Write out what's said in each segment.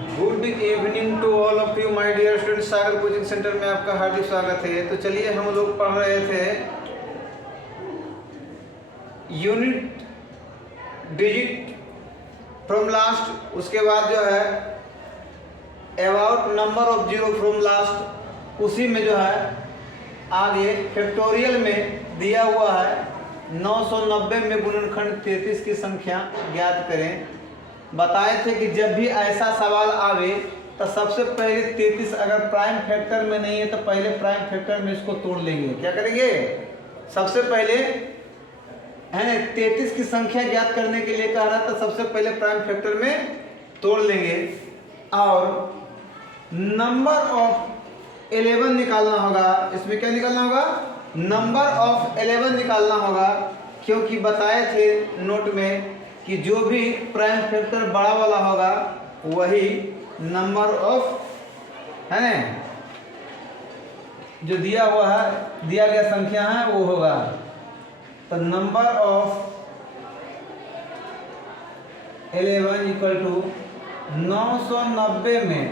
Good evening to all of you my dear students. Sagar coaching centre में आपका हार्दिक स्वागत है। तो चलिए हम लोग पढ़ रहे थे यूनिट डिजिट फ्रॉम लास्ट, उसके बाद जो है about number of zero from last, उसी में जो है आगे फैक्टोरियल में दिया हुआ है 990 में गुणनखंड 33 की संख्या ज्ञात करें। बताए थे कि जब भी ऐसा सवाल आवे तो सबसे पहले 33 अगर प्राइम फैक्टर में नहीं है तो पहले प्राइम फैक्टर में इसको तोड़ लेंगे। क्या करेंगे? सबसे पहले है 33 की संख्या ज्ञात करने के लिए कह रहा था, सबसे पहले प्राइम फैक्टर में तोड़ लेंगे और नंबर ऑफ 11 निकालना होगा। इसमें क्या निकालना होगा? नंबर ऑफ 11 निकालना होगा, क्योंकि बताए थे नोट में कि जो भी प्राइम फैक्टर बड़ा वाला होगा वही नंबर ऑफ है ना जो दिया हुआ है, दिया गया संख्या है वो होगा। तो नंबर ऑफ 11 इक्वल टू 990 में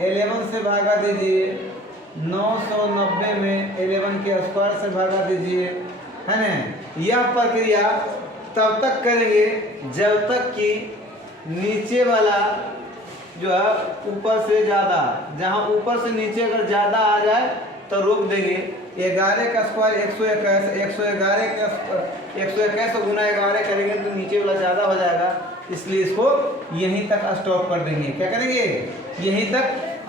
11 से भागा दीजिए, 990 में 11 के स्क्वायर से भागा दीजिए, है ना। यह प्रक्रिया तब तक करेंगे जब तक कि नीचे वाला जो है ऊपर से ज़्यादा, जहाँ ऊपर से नीचे अगर ज़्यादा आ जाए तो रोक देंगे। 11 का स्क्वायर 121, 121 गुना 11 करेंगे तो नीचे वाला ज़्यादा हो जाएगा, इसलिए इसको यहीं तक स्टॉप कर देंगे। क्या करेंगे? यहीं तक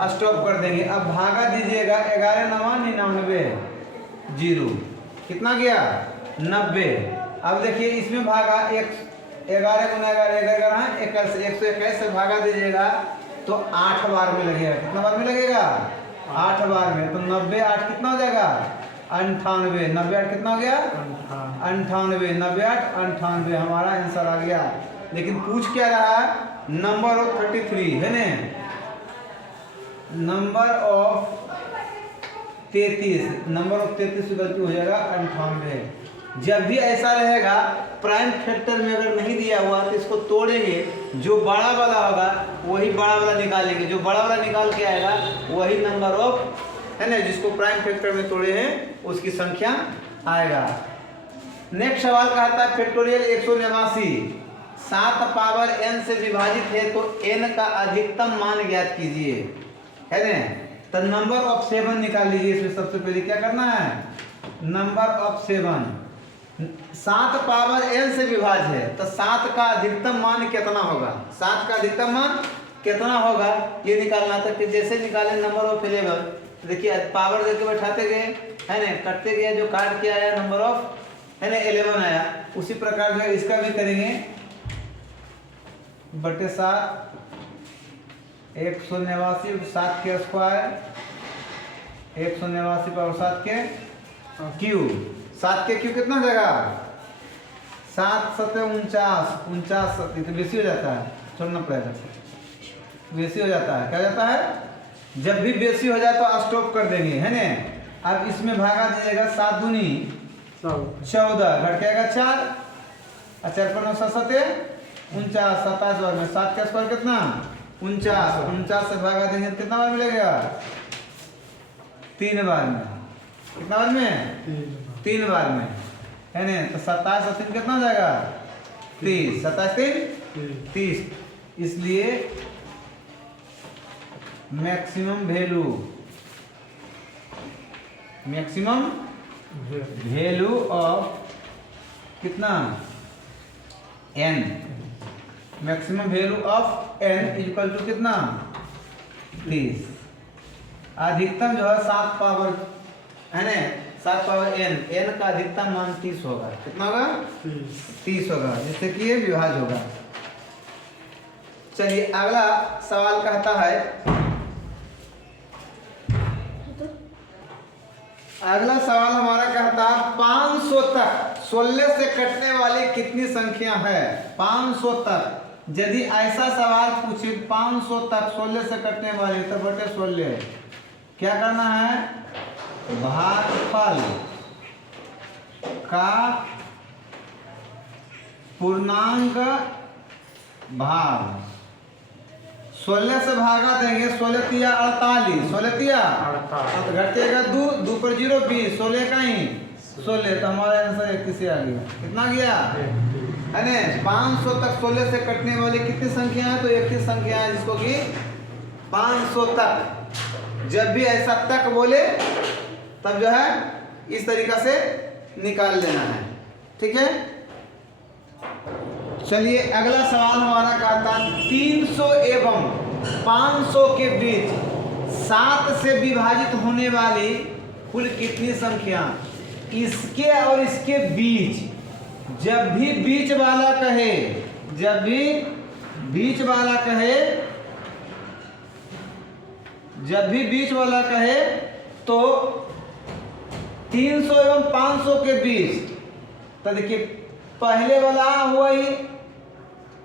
स्टॉप कर देंगे। अब भागा दीजिएगा 11 9 99 जीरो, कितना गया? 90। अब देखिए इसमें भागा 11 गुना 11 121 से भागा दीजिएगा तो 8 बार में लगेगा। कितना बार में लगेगा? 8 बार में। तो 90 8 कितना हो जाएगा? 98। 90 8 कितना हो गया? 98। 90 8 98 हमारा आंसर आ गया। लेकिन पूछ क्या रहा है? नंबर ऑफ 33 है ना, नंबर ऑफ 33, नंबर ऑफ 33 से गलती हो जाएगा 98। जब भी ऐसा रहेगा प्राइम फैक्टर में अगर नहीं दिया हुआ तो इसको तोड़ेंगे, जो बड़ा वाला होगा वही बड़ा वाला निकालेंगे, जो बड़ा वाला निकाल के आएगा वही नंबर ऑफ है ना जिसको प्राइम फैक्टर में तोड़े हैं उसकी संख्या आएगा। नेक्स्ट सवाल कहता है फैक्टोरियल 189 7 पावर n से विभाजित है तो n का अधिकतम मान ज्ञात कीजिए, है ना। तो नंबर ऑफ 7 निकाल लीजिए। इसमें सबसे पहले क्या करना है? नंबर ऑफ 7 7 पावर n से विभाज्य है तो 7 का अधिकतम मान कितना होगा? 7 का अधिकतम मान कितना होगा ये निकालना था। कि जैसे निकाले नंबर ऑफ 11, देखिए पावर देके बैठाते गए है ना, कटते गया, जो काट के आया नंबर ऑफ है ना 11 आया। उसी प्रकार जो इसका भी करेंगे बटे 7 189 7 के स्क्वायर 189 पावर 7 के क्यूब। 7 के क्यूब कितना हो जाएगा? 7 7 49 49 तो बेसी हो जाता है, छोड़ना पड़ेगा, बेसी हो जाता है। क्या जाता है? जब भी बेसी हो जाए तो स्टॉप कर देंगे, है ना। अब इसमें भागा दीजिएगा 7 दूनी 14, घट जाएगा 4 और 4 पर 9 7 49 27 बार में 7 का स्क्वायर कितना? 49 से भागा देंगे कितना बार मिलेगा? 3 बार में। कितना बार में? 3 बार में, है ना। तो 27 और 3 कितना हो जाएगा? 30। 27 3 30। इसलिए मैक्सिमम वैल्यू ऑफ कितना? n, maximum value of n equal to कितना? 30। अधिकतम जो है 7 पावर है ना 7 पावर n का अधिकतम मान 30 होगा। कितना होगा? 30 होगा, जिससे कि ये विभाज्य होगा। चलिए अगला सवाल कहता है, अगला सवाल हमारा कहता है 500 तक 16 से कटने वाली कितनी संख्या है? 500 तक यदि ऐसा सवाल पूछे 500 तक 16 से कटने वाली तो बटे 16 क्या करना है? भागफल का पूर्णांक भाग 16 से भागा देंगे, 16 तिया 48, 16 तिया 48 घटेगा 2, 2 पर 0 20, 16 का ही 16, तो हमारा आंसर 31 आ गया। कितना गया है ना? 500 तक 16 से कटने वाली कितनी संख्या है? तो 31 संख्या है, जिसको कि 500 तक जब भी ऐसा तक बोले तब जो है इस तरीका से निकाल लेना है। ठीक है, चलिए अगला सवाल हमारा कहता है 300 एवं 500 के बीच 7 से विभाजित होने वाली कुल कितनी संख्या? इसके और इसके बीच जब भी बीच वाला कहे, जब भी बीच वाला कहे, जब भी बीच वाला कहे तो 300 एवं 500 के बीच, तो देखिए पहले वाला हुआ ही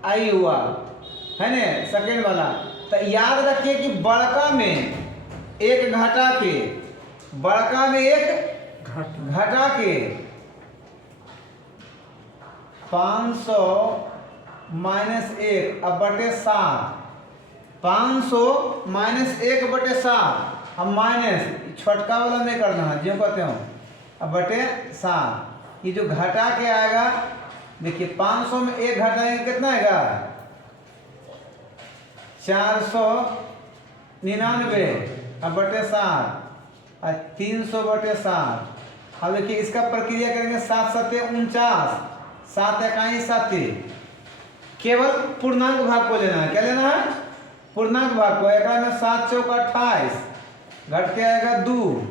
आई हुआ है ना, सेकेंड वाला, तो याद रखिए कि बड़का में एक घटा के, बड़का में एक घटा के 500 माइनस 1 अब बटे 7, 500 माइनस 1 बटे 7, अब माइनस छोटका वाला नहीं करना है जो कहते हो, अब बटे 7। ये जो घटा के आएगा, देखिए 500 में 1 घटाएंगे कितना आएगा? 499 अब बटे 7 और 300 बटे 7। अब देखिए इसका प्रक्रिया करेंगे 7 सत्ते 49, 7 इकाई 7, केवल पूर्णांक भाग को लेना है। क्या लेना है? पूर्णांक भाग को। एक में 7 चौक 28 घट के आएगा 2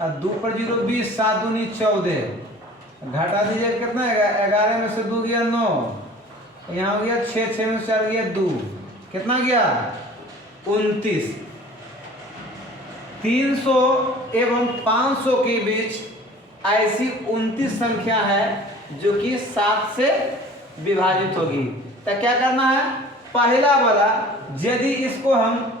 और 2 पर 0 20, 7 दूनी 14, घटा दीजिए कितना आएगा? 11 में से 2 गया 9, यहाँ हो गया 6, 6 में से 4 गया 2, कितना गया? 29। 300 एवं 500 के बीच ऐसी 29 संख्या है जो कि 7 से विभाजित होगी। तो क्या करना है? पहला वाला यदि इसको हम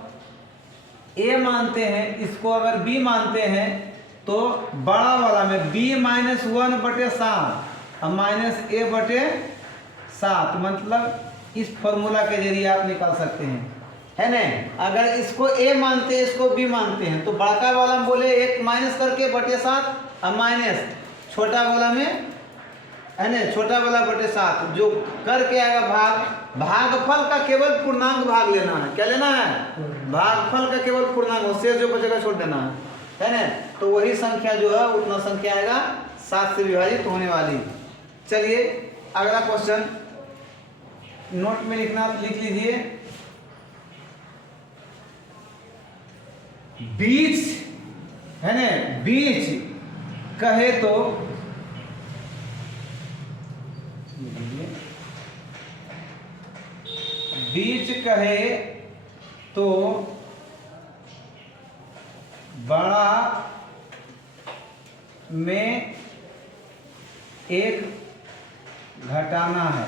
a मानते हैं, इसको अगर b मानते हैं, तो बड़ा वाला में b माइनस 1 बटे 7 और माइनस a बटे 7, मतलब इस फॉर्मूला के जरिए आप निकाल सकते हैं, है ना। अगर इसको a मानते हैं, इसको b मानते हैं, तो बड़का वाला में बोले 1 माइनस करके बटे 7 और माइनस छोटा वाला में, है ना, छोटा वाला बटे 7 जो करके आएगा भाग। भागफल का केवल पूर्णांक भाग लेना है। क्या लेना है? भागफल का केवल पूर्णांक, शेष जो बचेगा छोड़ देना है ना। तो वही संख्या जो है उतना संख्या आएगा 7 से विभाजित होने वाली। चलिए अगला क्वेश्चन नोट में लिख लीजिए। बीच, है ना, बीच कहे तो बीच कहे तो बड़ा में एक घटाना है।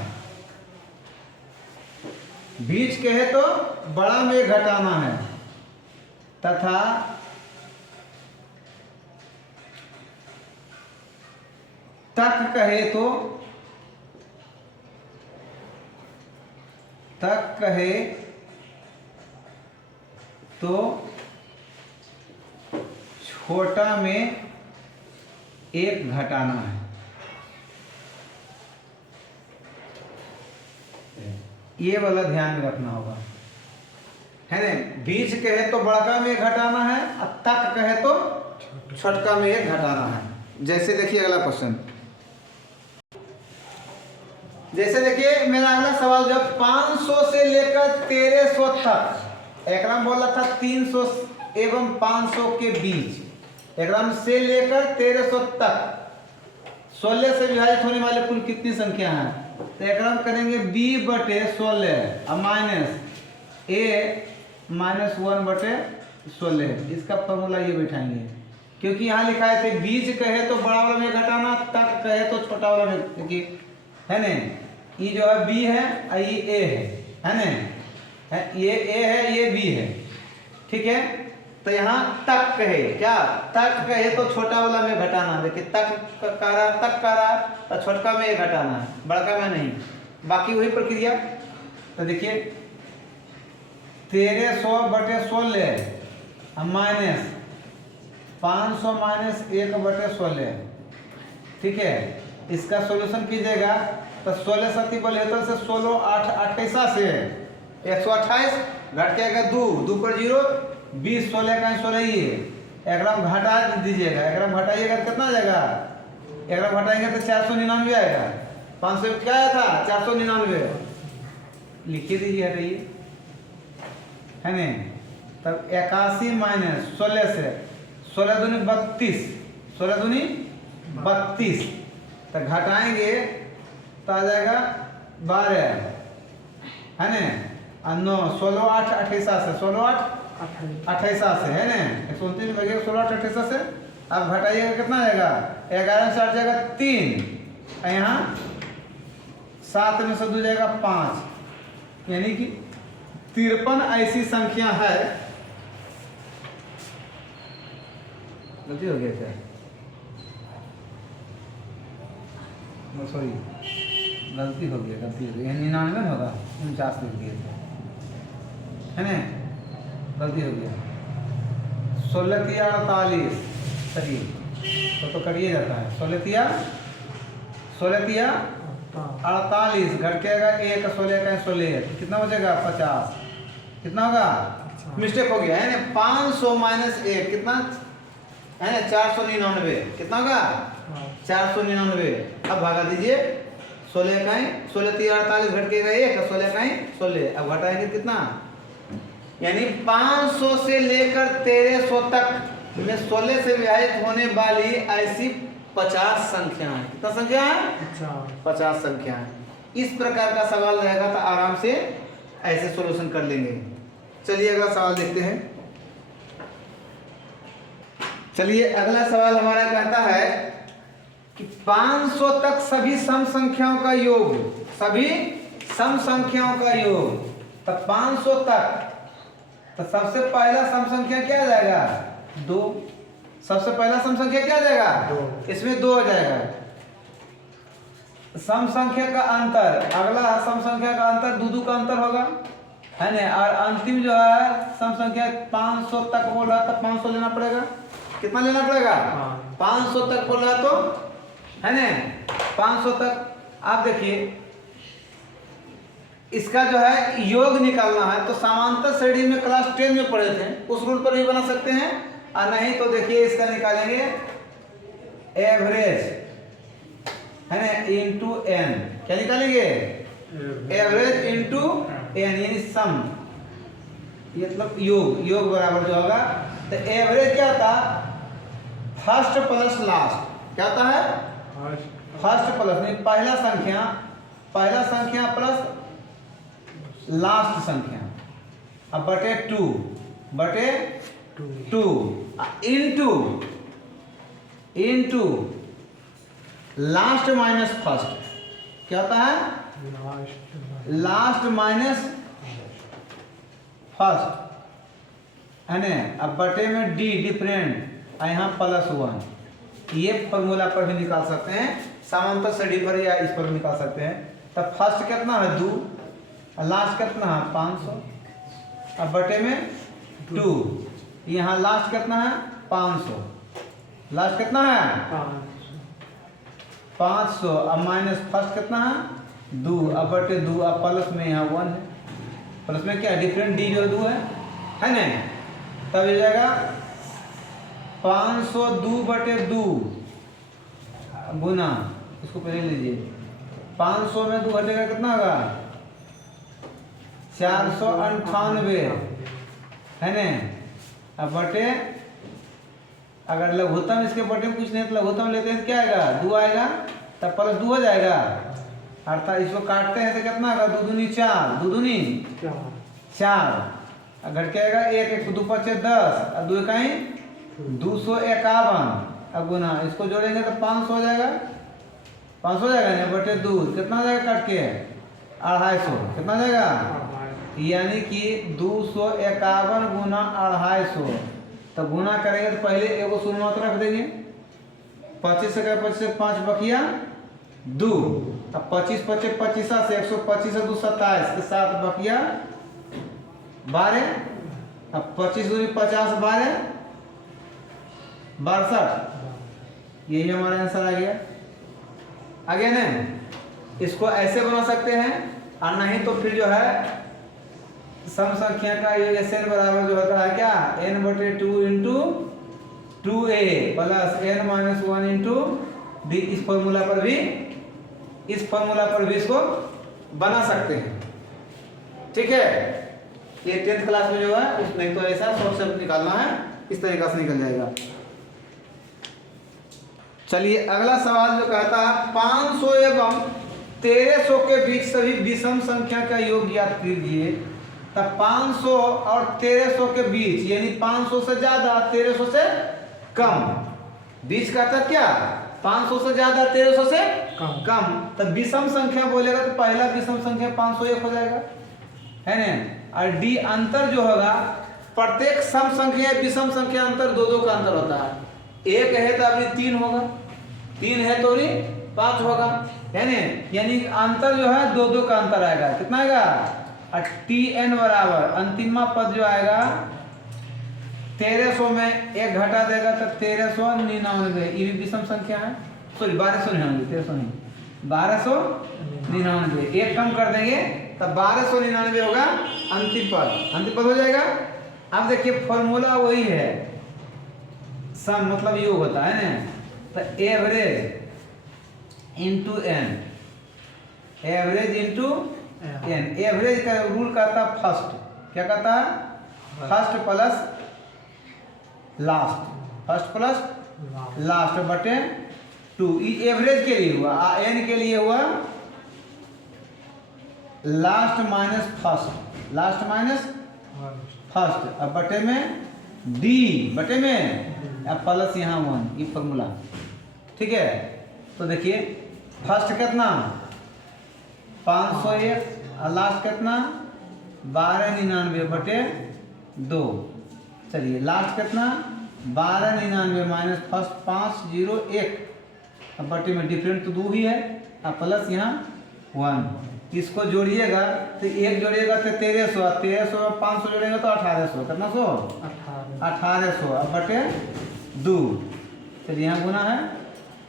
बीच कहे तो बड़ा में एक घटाना है तथा तक कहे तो छोटा में एक घटाना है। ये वाला ध्यान में रखना होगा, है ना। बीच कहे तो बड़का में एक घटाना है और तक कहे तो छोटका में एक घटाना है। जैसे देखिए अगला क्वेश्चन, जैसे देखिए मेरा अगला सवाल जो 500 से लेकर 1300 तक, एकराम बोला था 300 एवं 500 के बीच, एकराम से लेकर 1300 तक 16 से विभाजित होने वाले कुल कितनी संख्या है? तो एकराम करेंगे b बटे 16 और माइनस a माइनस 1 बटे 16। इसका फॉर्मूला ये बैठाएंगे, क्योंकि यहाँ लिखा है बीच कहे तो बड़ा वाला में घटाना, तक कहे तो छोटा वाला में, क्योंकि है ना, ये जो है b है और ये a है ना, ये a है ये b है, ठीक है। तो यहाँ तक कहे, क्या तक कहे तो छोटा वाला में घटाना, देखिए तक कर रहा तो छोटका में ये घटाना है, बड़का में नहीं, बाकी वही प्रक्रिया। तो देखिए 1300/16 माइनस 500 माइनस 1/16। ठीक है, इसका सॉल्यूशन कीजिएगा तो 16 सती बलहत्तर से 16 8 28 से 128 घट के आएगा 2 2 पर 0 20 16 का 16 ही है। एकदम घटा दीजिएगा, एकदम घटाइएगा तो कितना आ जाएगा? एकदम घटाएंगे तो 499 आएगा। 500 क्या आया था? 499 लिखिए दीजिए, हटाइए, है नहीं? तब 81 माइनस 16 से 16 दूनी 32 16 दूनी 32 तो घटाएंगे तो आ जाएगा 12, है ना? 9 16 8 28 से 16 8 28 से, है ना? 129 लगेगा 16 8 28 से। अब घटाइएगा कितना आएगा? 11 से 8 जाएगा 3, यहाँ 7 में से 2 जाएगा 5, यानी कि 53 ऐसी संख्या है। गलती हो गया क्या? सॉरी, गलती हो गया, 99 होगा, 49 लिख दिए थे, है ना? गलती हो गया। 16 तिया 48 सही तो करिए जाता है। 16 तिया 48 घट के आएगा 1 16 का 16 कितना बचेगा? 50। कितना होगा? मिस्टेक हो गया, है ना? 500 माइनस 1 कितना है ना? 499। कितना होगा? 499। अब भागा दीजिए 16 का 16 तिया 48 घट के आएगा 1 16 का 16। अब घटाएंगे कितना? यानी 500 से लेकर 1300 तक में 16 से विभाजित होने वाली ऐसी 50 संख्या है। कितना संख्या है? 50 संख्या है। इस प्रकार का सवाल रहेगा तो आराम से ऐसे सॉल्यूशन कर लेंगे। चलिए अगला सवाल देखते हैं। चलिए अगला सवाल हमारा कहता है कि 500 तक सभी सम संख्याओं का योग, सभी सम संख्याओं का योग। तब 500 तक तो सबसे पहला सम संख्या क्या आ जाएगा? 2। सबसे पहला सम संख्या क्या आ जाएगा? 2। इसमें 2 आ जाएगा। सम संख्या का अंतर, अगला सम संख्या का अंतर 2 का अंतर होगा, है ना? और अंतिम जो है सम संख्या 500 तक बोल रहा तो 500 लेना पड़ेगा। कितना लेना पड़ेगा? 500 तक बोल रहा तो, है ना? 500 तक। आप देखिए इसका जो है योग निकालना है तो समांतर श्रेणी में क्लास 10 में पढ़े थे, उस रूल पर भी बना सकते हैं। और नहीं तो देखिए इसका निकालेंगे एवरेज, है ना, इंटू एन। क्या निकालेंगे? एवरेज इंटू एन, यानी सम, ये मतलब योग। योग बराबर जो होगा तो एवरेज क्या होता? First plus last. क्या होता है? फर्स्ट प्लस नहीं, पहला संख्या प्लस लास्ट संख्या। अब बटे 2 इंटू लास्ट माइनस फर्स्ट। क्या होता है? लास्ट माइनस फर्स्ट, है ना? अब बटे में डी डिफरेंट, यहाँ +1। ये फॉर्मूला पर भी निकाल सकते हैं, समांतर श्रेणी पर या इस पर निकाल सकते हैं। तब फर्स्ट कितना है? 2। लास्ट कितना है? 500। अब बटे में 2, यहाँ लास्ट कितना है? 500। लास्ट कितना है? 500। अब माइनस फर्स्ट कितना है? 2। अब बटे 2। अब प्लस में यहाँ 1 है। प्लस में क्या है? डिफरेंट डी जो 2 है ना? तब हो जाएगा 502/2 गुना, इसको पहले लीजिए, 500 में 2 घटेगा कितना होगा? 498, है ना? अब बटे, अगर लघुत्तम इसके बटे में कुछ नहीं तो लघुत्तम लेते हैं तो क्या आएगा? 2 आएगा, तब +2 हो जाएगा। अर्थात इसको काटते हैं तो कितना होगा? 2 दूनी 4, 2 दूनी 4, घट के आएगा 1 1 2 5 10, अब 2 इकाई 251। अब गुना, इसको जोड़ेंगे तो 500 हो जाएगा। 500 हो जाएगा ना? बटे 2 कितना हो जाएगा? काट के 250। कितना हो जाएगा? यानी कि 251 गुना 250। तो गुना करेंगे तो पहले एगो शून्य मत रख देंगे। 25 से 25 से 5 बकिया 2। अब 25 25 25 से 125 से 2 27 के 7 बकिया 12, अब 25 दूनी 50, 12 62, यही हमारा आंसर आ गया। आगे ना इसको ऐसे बना सकते हैं, और नहीं तो फिर जो है सम संख्या का योग SN बराबर जो होता है क्या, n/2 into 2a plus n-1 into d। इस फॉर्मूला पर भी इसको बना सकते हैं। ठीक है, ये 10th क्लास में जो है उस, नहीं तो ऐसा शॉर्ट निकालना है, इस तरीका से निकल जाएगा। चलिए अगला सवाल जो कहता है 500 एवं 1300 के बीच सभी विषम संख्या का योग ज्ञात कीजिए। तब 500 और 1300 के बीच, यानी 500 से ज्यादा 1300 से कम, बीच का था क्या, 500 से ज्यादा 1300 से कम। तब विषम संख्या बोलेगा तो पहला विषम संख्या 501 हो जाएगा, है ना। और डी अंतर जो होगा, प्रत्येक सम संख्या विषम संख्या अंतर 2-2 का अंतर होता है। एक है तो अभी 3 होगा, 3 है तो 5 होगा, है ना। यानी अंतर जो है 2-2 का अंतर आएगा। कितना आएगा, और Tn बराबर अंतिमा पद जो आएगा 1300 में 1 घटा देगा तो 1399। ये भी विषम संख्या है, सॉरी 1299, 1300 नहीं, 1299। 1 कम कर देंगे तब 1299 होगा अंतिम पद हो जाएगा। अब देखिए फॉर्मूला वही है, सम मतलब योग होता है ना, तो average into n, average into n. Average का रूल कहता है फर्स्ट, क्या कहता है, first plus last, first plus last बटे 2। एवरेज के लिए हुआ, एन के लिए हुआ last minus first, last minus first, अब बटे में डी, बटे में अब प्लस यहाँ 1, ये फॉर्मूला। ठीक है, तो देखिए फर्स्ट कितना 501 और लास्ट कितना 1299 बटे 2। चलिए लास्ट कितना 1299 माइनस फर्स्ट 501, अब बटे में डिफरेंट तो 2 ही है, अब प्लस यहाँ 1। इसको जोड़िएगा तो 1 जोड़िएगा तो 1300, 1300 में 500 जोड़ेगा तो 1800, कितना 1800, अब बटे 2। चलिए यहाँ गुना है,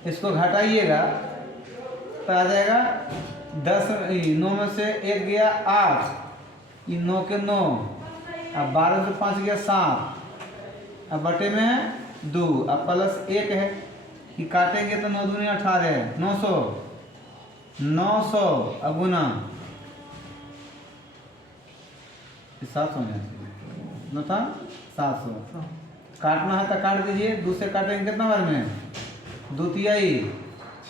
इसको घटाइएगा तो आ जाएगा 10, 9 में से 1 गया 8, ये 9 के 9, अब 12 से 5 गया 7, अब बटे में 2, अब प्लस 1 है, कि काटेंगे तो 9 दूनी 18, 900, 900 अब गुना 700 न था 700, काटना है तो काट दीजिए, 2 से काटेंगे कितना बार में 2 तिहाई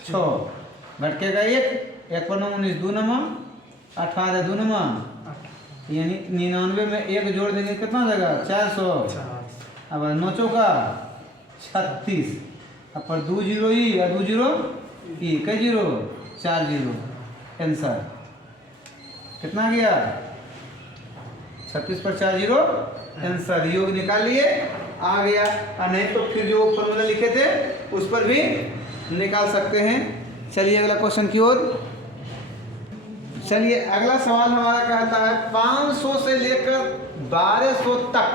6, घटकेगा 1 पर 9 19, 2 9 18, 2 9 यानी 99 में 1 जोड़ देंगे कितना हो जाएगा 400, अब 9 चौका 36, अब पर 2 जीरो ही और 2 जीरो ई, कई जीरो 4 जीरो, आंसर कितना गया 36 पर 4 जीरो, आंसर योग निकाल लिए, आ गया। और नहीं तो फिर जो फॉर्मूला लिखे थे उस पर भी निकाल सकते हैं। चलिए अगला क्वेश्चन की ओर। चलिए अगला सवाल हमारा कहता है 500 से लेकर 1200 तक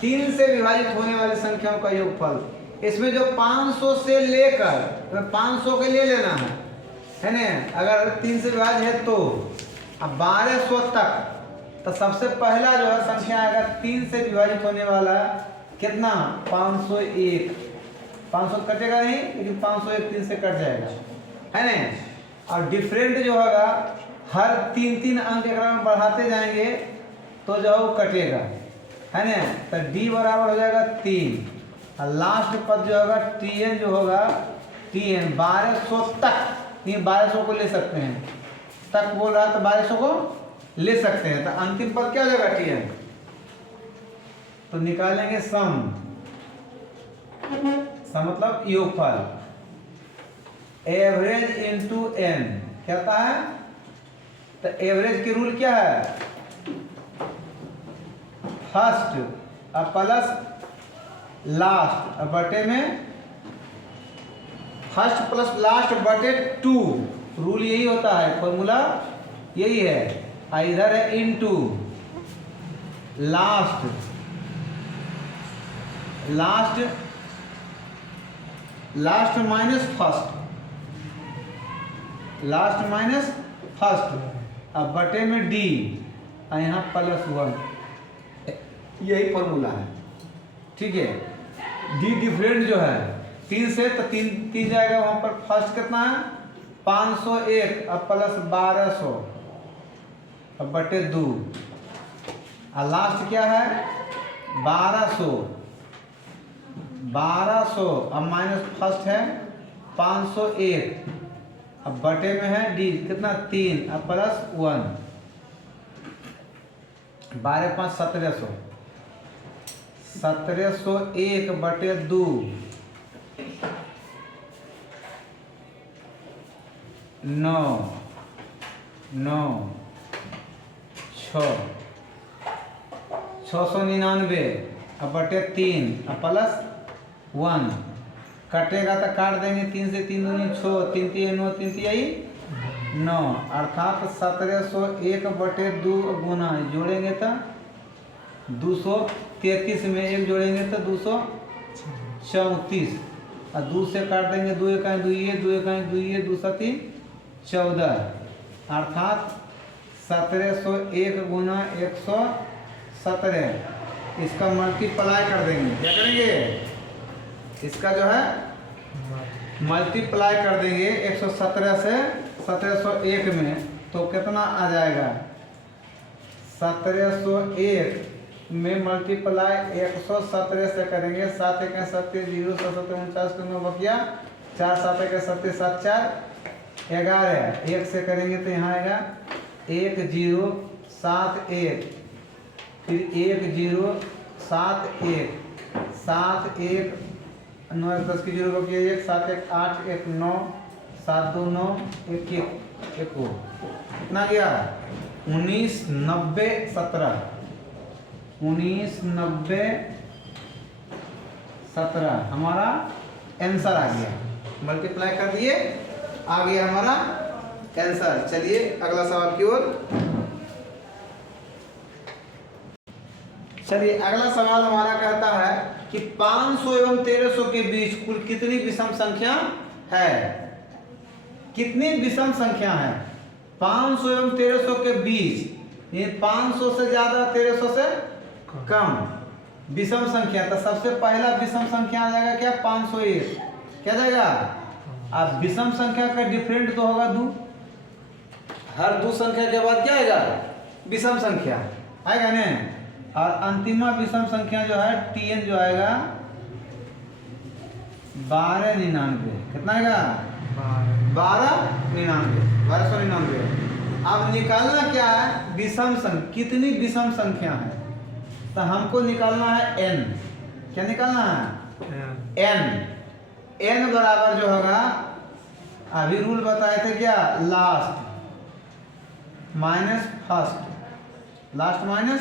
3 से विभाजित होने वाली संख्याओं का योगफल। इसमें जो 500 से लेकर 500 के लिए लेना है ना, अगर 3 से विभाजित है तो अब 1200 तक, तो सबसे पहला जो है संख्या अगर 3 से विभाजित होने वाला कितना 501, 500 कटेगा नहीं, लेकिन 501 3 से कट जाएगा, है ना। और डिफरेंट जो होगा हर 3-3 अंक अगर हम बढ़ाते जाएंगे तो जो है वो कटेगा, है ना। तो डी बराबर हो जाएगा 3, और लास्ट पद जो होगा Tn जो होगा Tn 1200 तक, नहीं 1200 को ले सकते हैं, तक बोल रहा है तो 1200 को ले सकते हैं। तो अंतिम पद क्या हो जाएगा Tn, तो निकालेंगे सम मतलब योगफल, एवरेज इनटू n क्या होता है, तो एवरेज की रूल क्या है, फर्स्ट अब प्लस लास्ट, अब बटे में फर्स्ट प्लस लास्ट बटे 2, रूल यही होता है, फॉर्मूला यही है। इधर है इनटू, लास्ट माइनस फर्स्ट, अब बटे में डी और यहाँ +1, यही फॉर्मूला है। ठीक है, डी डिफरेंट जो है 3 से, तो 3 जाएगा वहाँ पर। फर्स्ट कितना है 501 अब +1200 अब बटे 2, और लास्ट क्या है 1200 अब माइनस फर्स्ट है 501 अब बटे में है डी कितना 3 अब +1, 12 5 1700, 1701 बटे 2 9 9 6 699 अब बटे 3 अब +1, कटेगा तो काट देंगे 3 से 3 दूनी 6, 3 3 9, 3 3 9, अर्थात 1701 बटे 2 गुना जोड़ेंगे तो 233 में 1 जोड़ेंगे तो 234, और 2 से काट देंगे 2 1 2 2 1 2 2 3 14, अर्थात 1701 गुना 117, इसका मल्टीप्लाई कर देंगे। क्या करेंगे, इसका जो है मल्टीप्लाई कर देंगे 117 से 1701 में, तो कितना आ जाएगा 1701 में मल्टीप्लाई 117 से करेंगे, 7 1 7 0 7 49 9 बकिया 4 7 1 7 7 4 11, 1 से करेंगे तो यहाँ आएगा 1071, फिर 1071 7 1 9 1 10 की 0 बकिया 1 7 1 8 1 9 7 2 9 1 1 1 कितना गया 1990 17, 1990 17 हमारा आंसर आ गया। मल्टीप्लाई कर दिए, आ गया हमारा आंसर। चलिए अगला सवाल की ओर। चलिए अगला सवाल हमारा कहता है कि 500 एवं 1300 के बीच कुल कितनी विषम संख्या है। कितनी विषम संख्या है 500 एवं 1300 के बीच, ये 500 से ज्यादा 1300 से कम विषम संख्या। तो सबसे पहला विषम संख्या आ जाएगा क्या 501, क्या जाएगा। अब विषम संख्या का डिफरेंट तो होगा 2, हर 2 संख्या के बाद क्या आएगा विषम संख्या आएगा ना। और अंतिमा विषम संख्या जो है Tn जो आएगा 1299, कितना आएगा 1299। अब निकालना क्या है विषम संख्या, कितनी विषम संख्या है, तो हमको निकालना है n। क्या निकालना है n बराबर जो होगा, अभी रूल बताए थे क्या, last minus first, last minus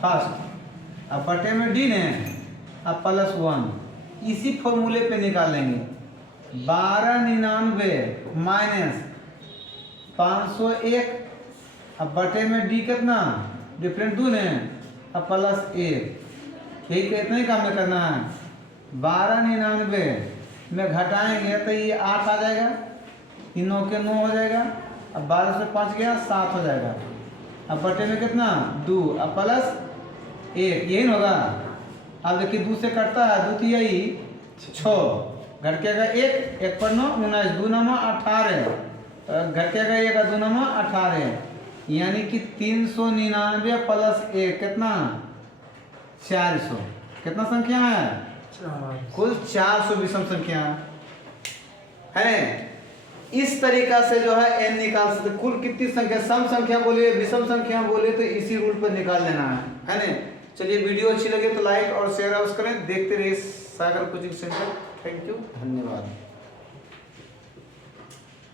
first, अब बटे में डी ने अब +1, इसी फॉर्मूले पे निकालेंगे। 1299 माइनस 501 अब बटे में डी कितना डिफरेंट 2 ने अब +1, यही कितने काम में करना है। 1299 में घटाएंगे तो ये 8 आ जाएगा, 3 9 के 9 हो जाएगा, अब 12 से 5 गया 7 हो जाएगा, अब बटे में कितना 2 अब +1, यही होगा। अब देखिए 2 से कटता है 2 यही 6, घट के आएगा 1 पर 9 19, 2 9 18, घट के आएगा 1 2 9 18, यानी कि 399 + 1 कितना 400। कितना संख्या है कुल 400 विषम संख्या है। इस तरीका से जो है n निकाल सकते। कुल कितनी संख्या, सम संख्या बोलिए विषम संख्या बोलिए तो इसी रूल पर निकाल लेना है ना। चलिए वीडियो अच्छी लगे तो लाइक और शेयर अवश्य करें। देखते रहिए सागर कोचिंग सेंटर। थैंक यू, धन्यवाद।